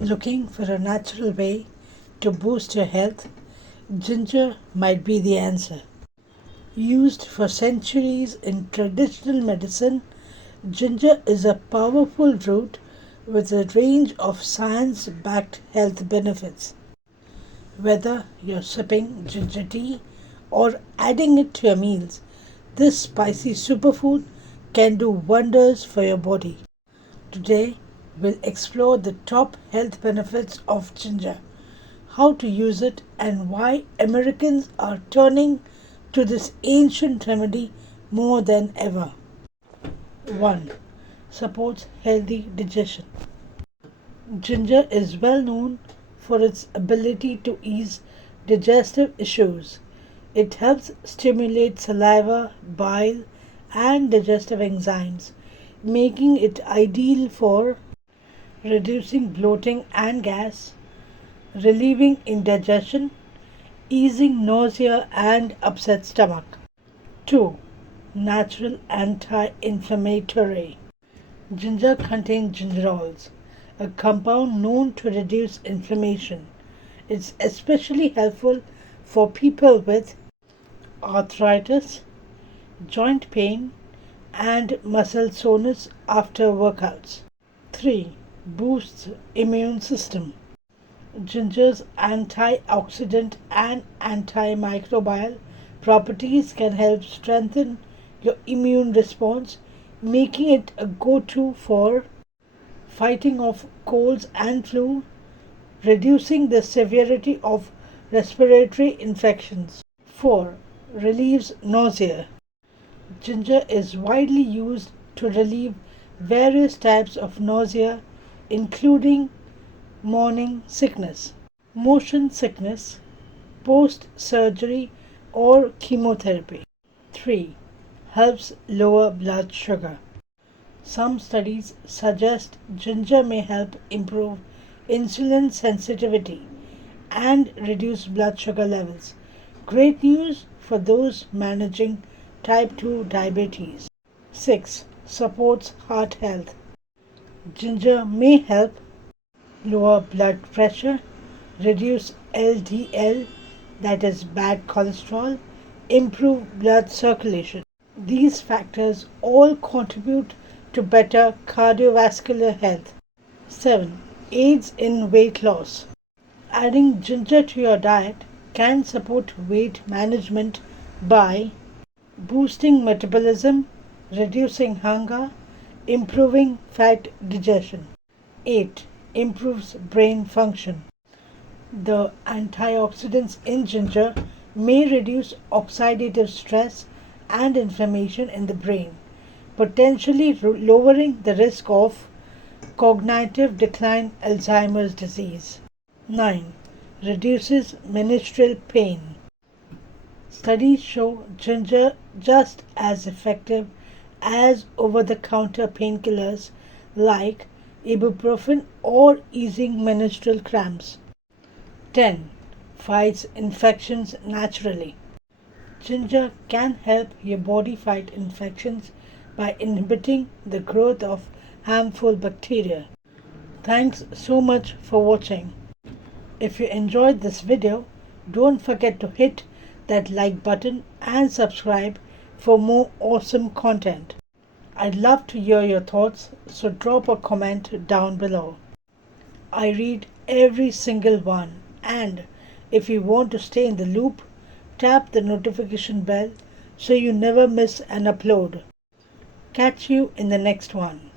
Looking for a natural way to boost your health? Ginger might be the answer. Used for centuries in traditional medicine, ginger is a powerful root with a range of science backed health benefits. Whether you're sipping ginger tea or adding it to your meals, this spicy superfood can do wonders for your body. Today, we'll explore the top health benefits of ginger, how to use it, and why Americans are turning to this ancient remedy more than ever. 1. Supports healthy digestion. Ginger is well known for its ability to ease digestive issues. It helps stimulate saliva, bile, and digestive enzymes, making it ideal for reducing bloating and gas, relieving indigestion, easing nausea and upset stomach. 2. Natural anti-inflammatory. Ginger contains gingerols, a compound known to reduce inflammation. It's especially helpful for people with arthritis, joint pain, and muscle soreness after workouts. 3. Boosts immune system. Ginger's antioxidant and antimicrobial properties can help strengthen your immune response, making it a go-to for fighting off colds and flu, reducing the severity of respiratory infections. 4. Relieves nausea. Ginger is widely used to relieve various types of nausea, including morning sickness, motion sickness, post surgery, or chemotherapy. 3. Helps lower blood sugar. Some studies suggest ginger may help improve insulin sensitivity and reduce blood sugar levels. Great news for those managing type 2 diabetes. 6. Supports heart health. Ginger may help lower blood pressure, reduce LDL, that is bad cholesterol, improve blood circulation. These factors all contribute to better cardiovascular health. 7. Aids in weight loss. Adding ginger to your diet can support weight management by boosting metabolism, reducing hunger, improving fat digestion. 8. Improves brain function. The antioxidants in ginger may reduce oxidative stress and inflammation in the brain, potentially lowering the risk of cognitive decline, Alzheimer's disease. 9. Reduces menstrual pain. Studies show ginger just as effective as over-the-counter painkillers like ibuprofen or easing menstrual cramps. 10. Fights infections naturally. Ginger can help your body fight infections by inhibiting the growth of harmful bacteria. Thanks so much for watching. If you enjoyed this video, don't forget to hit that like button and subscribe for more awesome content. I'd love to hear your thoughts, so drop a comment down below. I read every single one, and if you want to stay in the loop, tap the notification bell so you never miss an upload. Catch you in the next one.